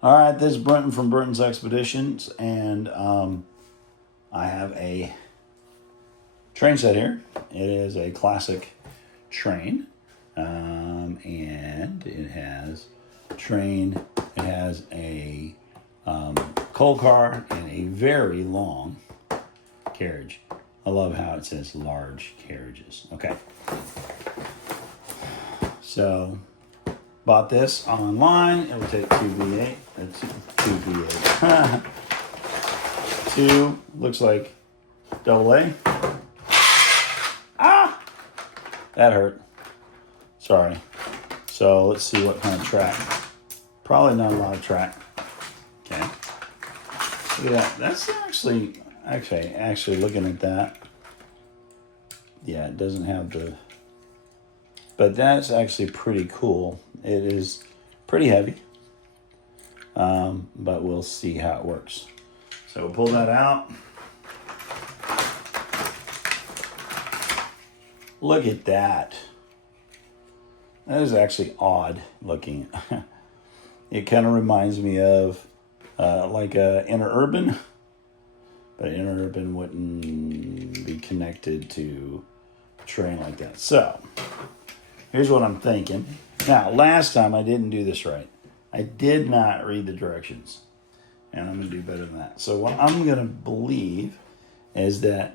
All right, this is Brenton from Brenton's Expeditions, and I have a train set here. It is a classic train, and it has a coal car and a very long carriage. I love how it says large carriages. Okay, so bought this online. It would take 2V8. Two V8. Two looks like double A. Ah, that hurt. Sorry. So let's see what kind of track. Probably not a lot of track. Okay. Look at that. That's actually looking at that. Yeah, it doesn't have the. But that's actually pretty cool. It is pretty heavy. But we'll see how it works. So we'll pull that out. Look at that. That is actually odd looking. It kind of reminds me of like a interurban, but interurban wouldn't be connected to a train like that. So here's what I'm thinking. Now, last time I didn't do this right. I did not read the directions, and I'm going to do better than that. So what I'm going to believe is that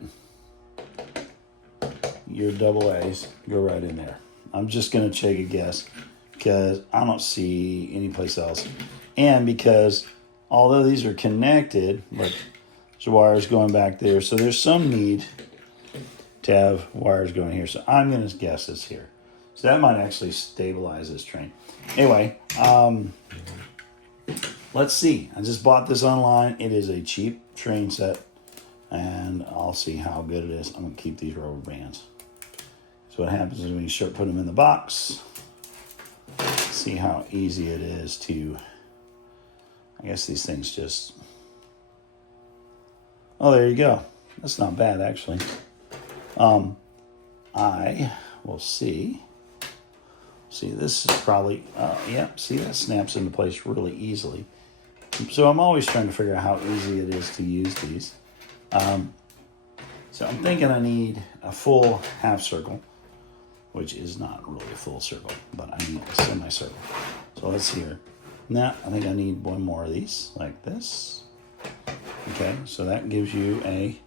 your double A's go right in there. I'm just going to take a guess because I don't see any place else. And because although these are connected, like there's wires going back there, so there's some need to have wires going here. So I'm going to guess this here. So that might actually stabilize this train. Anyway, let's see. I just bought this online. It is a cheap train set, and I'll see how good it is. I'm going to keep these rubber bands. So what happens is when you start putting them in the box, see how easy it is to, I guess these things just, oh, there you go. That's not bad, actually. I will see. See, this is probably, yeah, see, that snaps into place really easily. So I'm always trying to figure out how easy it is to use these. So I'm thinking I need a full half circle, which is not really a full circle, but I need a semicircle. So let's see here. Now, I think I need one more of these, like this. Okay, so that gives you a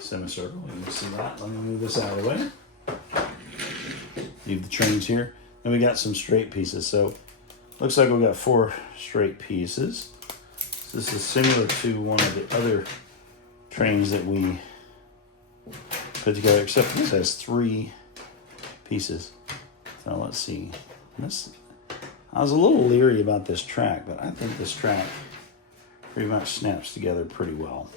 semicircle. You can see that. Let me move this out of the way. Leave the trains here. Then we got some straight pieces. So looks like we got 4 straight pieces. So this is similar to one of the other trains that we put together, except this has 3 pieces. So let's see. I was a little leery about this track, but I think this track pretty much snaps together pretty well.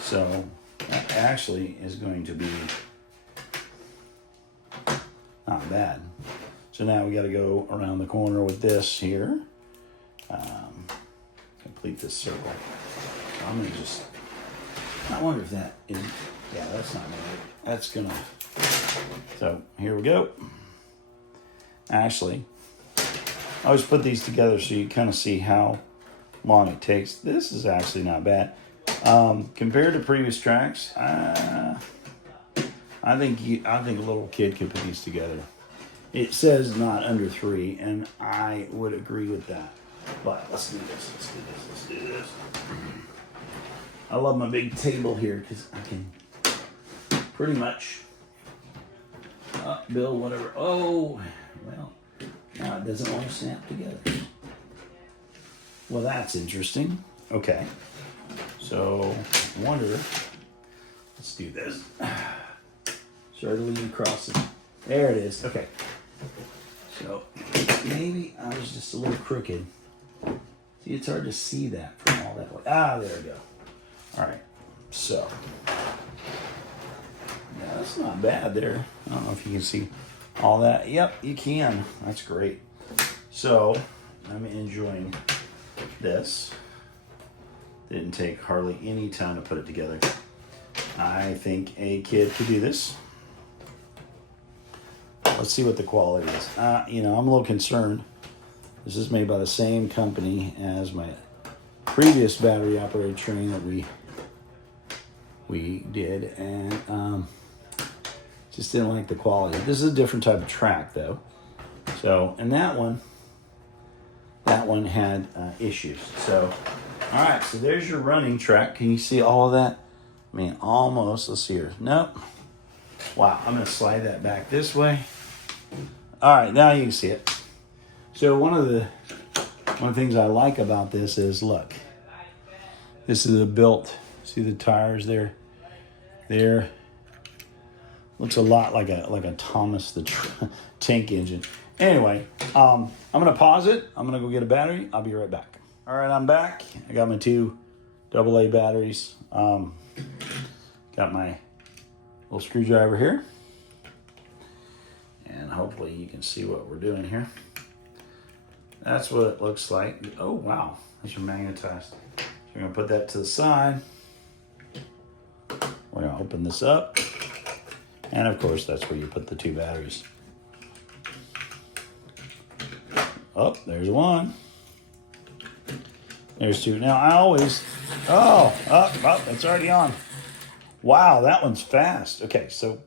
So that actually is going to be not bad. So now we got to go around the corner with this here. Complete this circle. I'm going to just, I wonder if that is, yeah, that's not going to work. That's going to, so here we go. Actually, I always put these together so you kind of see how long it takes. This is actually not bad. Compared to previous tracks, I think a little kid could put these together. It says not under 3, and I would agree with that. But let's do this. I love my big table here because I can pretty much build whatever. Oh, well, now it doesn't want to snap together. Well, that's interesting. Okay, so I wonder. Let's do this. Start to lean across it. There it is. Okay. So maybe I was just a little crooked. See, it's hard to see that from all that way. Ah, there we go. All right. So yeah, that's not bad there. I don't know if you can see all that. Yep, you can. That's great. So I'm enjoying this. Didn't take hardly any time to put it together. I think a kid could do this. Let's see what the quality is. I'm a little concerned This is made by the same company as my previous battery operated train that we did, and just didn't like the quality. This is a different type of track though. So, and that one had issues. So, all right, so there's your running track. Can you see all of that? I mean, almost. Let's see here. Nope. Wow, I'm going to slide that back this way. All right, now you can see it. So one of the things I like about this is, look, this is a built. See the tires there? There. Looks a lot like a Thomas the Tank Engine. Anyway, I'm going to pause it. I'm going to go get a battery. I'll be right back. All right, I'm back. I got my 2 AA batteries. Got my little screwdriver here. And hopefully you can see what we're doing here. That's what it looks like. Oh, wow. These are magnetized. So we're going to put that to the side. We're going to open this up. And of course, that's where you put the 2 batteries. Oh, there's one. There's 2. Now, I always... Oh, it's already on. Wow, that one's fast. Okay, so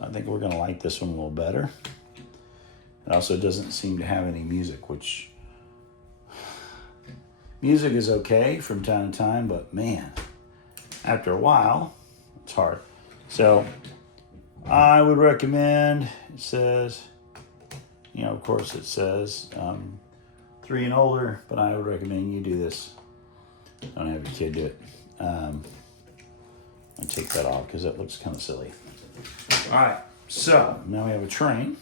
I think we're going to like this one a little better. It also doesn't seem to have any music, which... Music is okay from time to time, but man, after a while, it's hard. So, I would recommend, it says, of course it says 3 and older, but I would recommend you do this. Don't have your kid do it. I'll take that off because that looks kind of silly. All right, so now we have a train.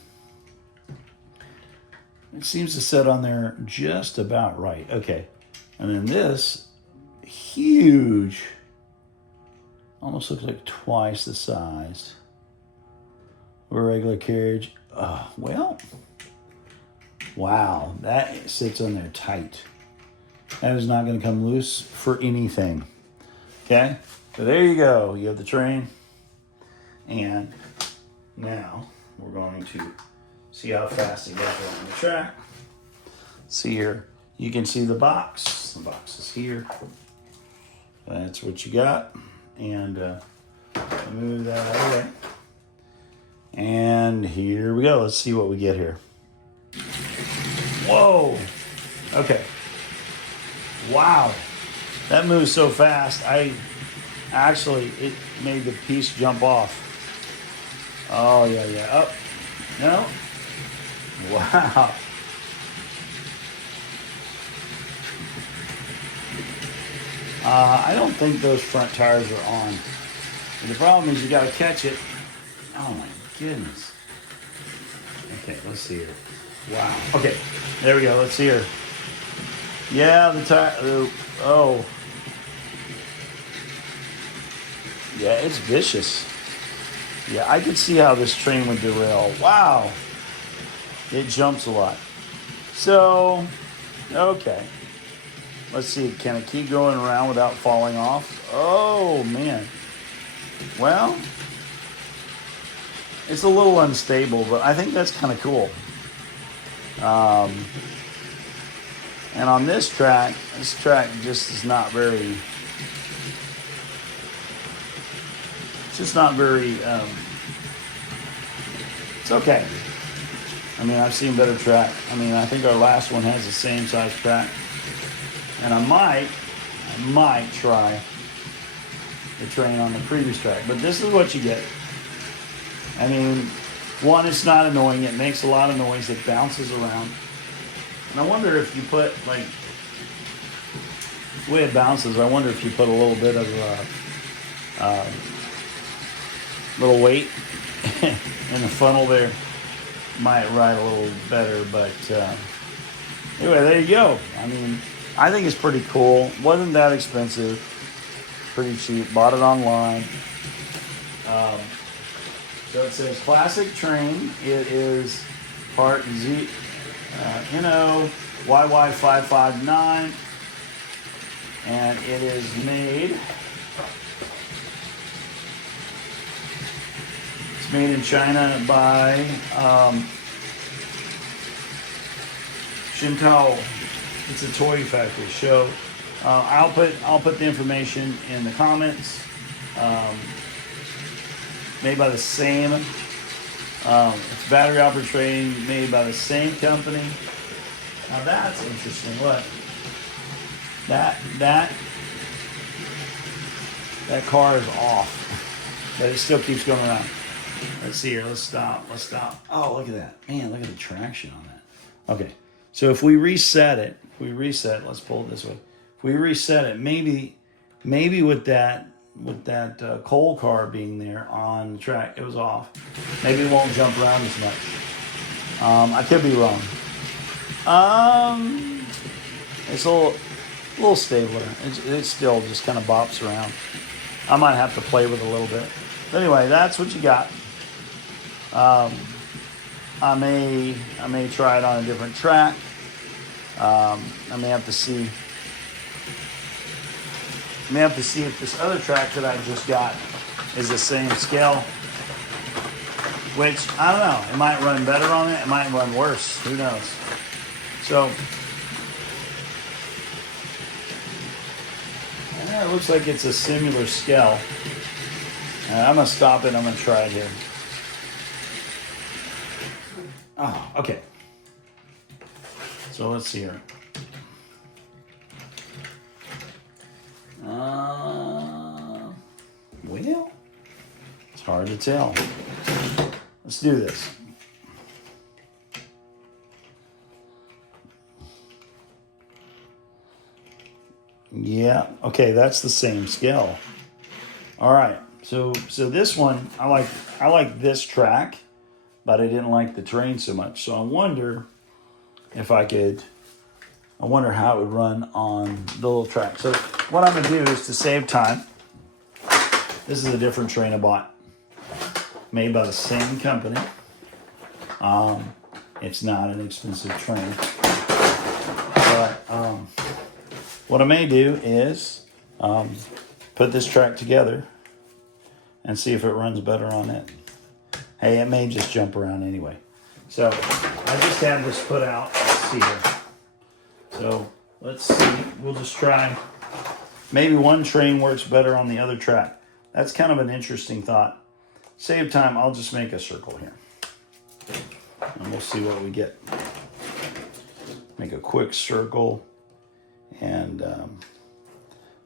It seems to set on there just about right. Okay, and then this huge, almost looks like twice the size of a regular carriage. Well, wow, that sits on there tight. That is not going to come loose for anything. Okay, so there you go. You have the train. And now we're going to see how fast it gets along the track. See here, you can see the box. The box is here. That's what you got. And move that out of the way. And here we go. Let's see what we get here. Whoa. Okay. Wow. That moves so fast. It made the piece jump off. Oh, yeah. Up. No. Wow. I don't think those front tires are on. And the problem is you got to catch it. Oh my goodness. Okay, let's see here. Wow. Okay, there we go. Let's see here. Yeah, the tire. Oh. Yeah, it's vicious. Yeah, I could see how this train would derail. Wow. It jumps a lot. So, okay. Let's see. Can it keep going around without falling off? Oh, man. Well, it's a little unstable, but I think that's kind of cool. And on this track just is not very... It's just not very... it's okay. I mean, I've seen better track. I mean, I think our last one has the same size track. And I might try the train on the previous track. But this is what you get. I mean, one, it's not annoying. It makes a lot of noise. It bounces around. And I wonder if you put, like, the way it bounces, I wonder if you put a little bit of little weight in the funnel there. Might ride a little better. But anyway, there you go. I mean, I think it's pretty cool. Wasn't that expensive. Pretty cheap. Bought it online. So it says classic train. It is part Z NO YY559, and it is made. It's made in China by Shantou. It's a toy factory show. I'll put the information in the comments. Made by the same. It's battery operated train made by the same company. Now that's interesting. Look, that car is off, but it still keeps going around. Let's see here. Let's stop. Oh, look at that, man! Look at the traction on that. Okay, so if we reset it, let's pull it this way. If we reset it, maybe with that coal car being there on the track, it was off. Maybe it won't jump around as much. I could be wrong. It's a little stabler. It still just kind of bops around. I might have to play with it a little bit. But anyway, that's what you got. I may try it on a different track. I may have to see. If this other track that I just got is the same scale. Which I don't know. It might run better on it. It might run worse. Who knows? So it looks like it's a similar scale. I'm gonna stop it. I'm gonna try it here. Oh, okay. So let's see here. Well, it's hard to tell. Let's do this. Yeah, okay, that's the same scale. All right, so this one, I like this track, but I didn't like the terrain so much. So I wonder how it would run on the little track. So what I'm gonna do is, to save time, this is a different train I bought, made by the same company. It's not an expensive train, but what I may do is put this track together and see if it runs better on it. Hey, it may just jump around anyway. So I just had this put out. Let's see here. So let's see. We'll just try. Maybe one train works better on the other track. That's kind of an interesting thought. Save time. I'll just make a circle here, and we'll see what we get. Make a quick circle, and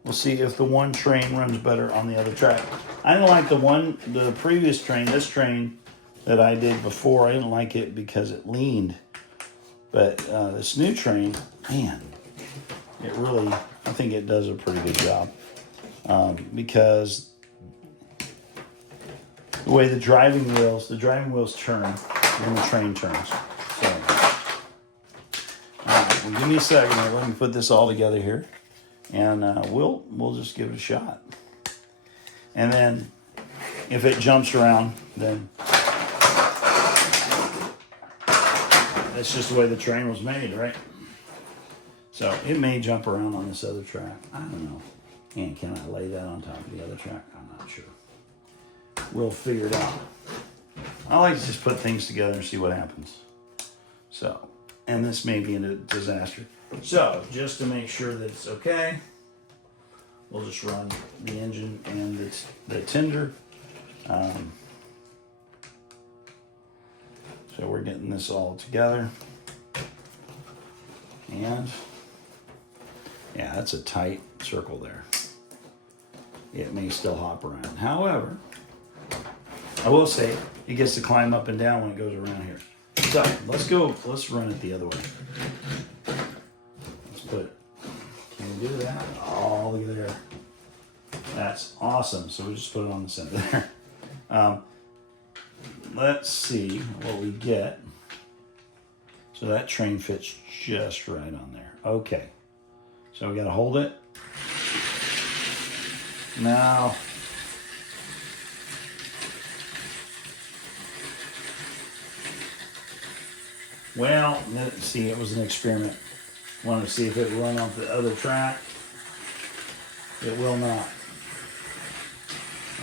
we'll see if the one train runs better on the other track. I didn't like the previous train. This train that I did before, I didn't like it because it leaned. But this new train, man, it really, I think it does a pretty good job. Because the way the driving wheels turn when the train turns. So, well, give me a second here. Let me put this all together here, and we'll just give it a shot. And then, if it jumps around, then that's just the way the train was made, right? So it may jump around on this other track. I don't know. And can I lay that on top of the other track? I'm not sure. We'll figure it out. I like to just put things together and see what happens. So, and this may be a disaster. So, just to make sure that it's okay, we'll just run the engine and the tender. So we're getting this all together. And yeah, that's a tight circle there. It may still hop around. However, I will say it gets to climb up and down when it goes around here. So let's run it the other way. Let's put it. Can we do that? Oh, look at there. That's awesome. So we just put it on the center there. Let's see what we get. So that train fits just right on there. Okay. So we got to hold it. Now, well, let's see, it was an experiment. Wanted to see if it would run off the other track. It will not.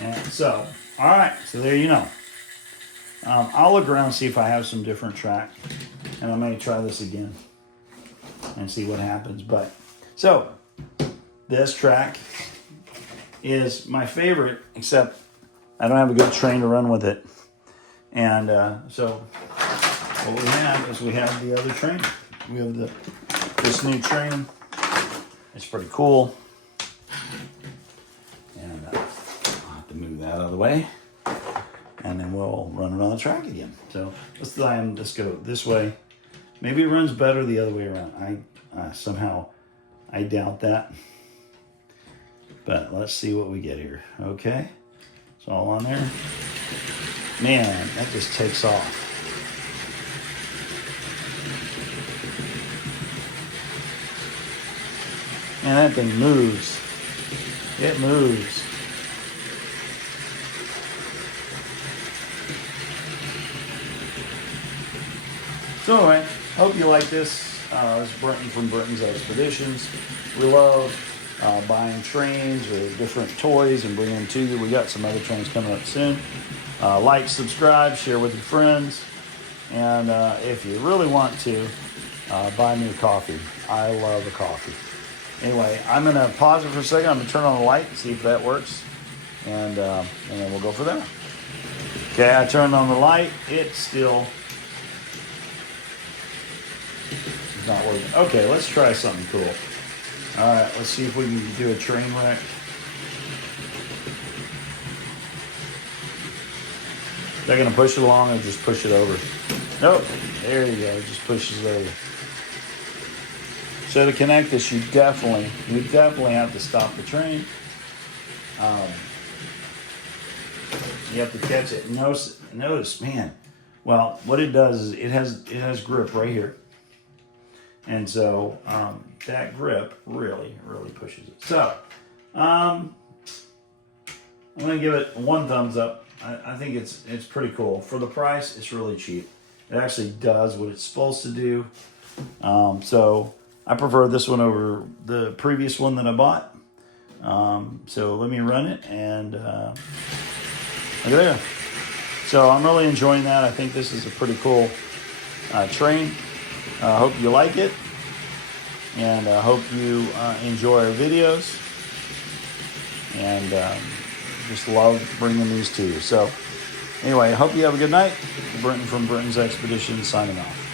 And so, all right, so there you know. I'll look around and see if I have some different track, and I may try this again. and see what happens. But so this track is my favorite, except I don't have a good train to run with it. And so what we have is we have the other train. We have this new train. It's pretty cool. And I'll have to move that out of the way. And then we'll run it on the track again. So let's just go this way. Maybe it runs better the other way around. Somehow I doubt that. But let's see what we get here. Okay. It's all on there. Man, that just takes off. Man, that thing moves. It moves. So anyway, hope you like this. This is Brenton from Brenton's Expeditions. We love buying trains or different toys and bringing them to you. We got some other trains coming up soon. Like, subscribe, share with your friends. And if you really want to, buy me a coffee. I love a coffee. Anyway, I'm going to pause it for a second. I'm going to turn on the light and see if that works. And then we'll go for that. Okay, I turned on the light. It's still not working. Okay, let's try something cool. All right, let's see if we can do a train wreck. They're going to push it along or just push it over? Nope. There you go. It just pushes it over. So to connect this, you definitely have to stop the train. You have to catch it. Notice, man. Well, what it does is it has grip right here. And so that grip really pushes it. So I'm going to give it 1 thumbs up. I think it's pretty cool. For the price, it's really cheap. It actually does what it's supposed to do. So I prefer this one over the previous one that I bought. So let me run it and look at there. So I'm really enjoying that. I think this is a pretty cool train. I hope you like it, and I hope you enjoy our videos, and just love bringing these to you. So anyway, I hope you have a good night. Brenton from Brenton's Expedition signing off.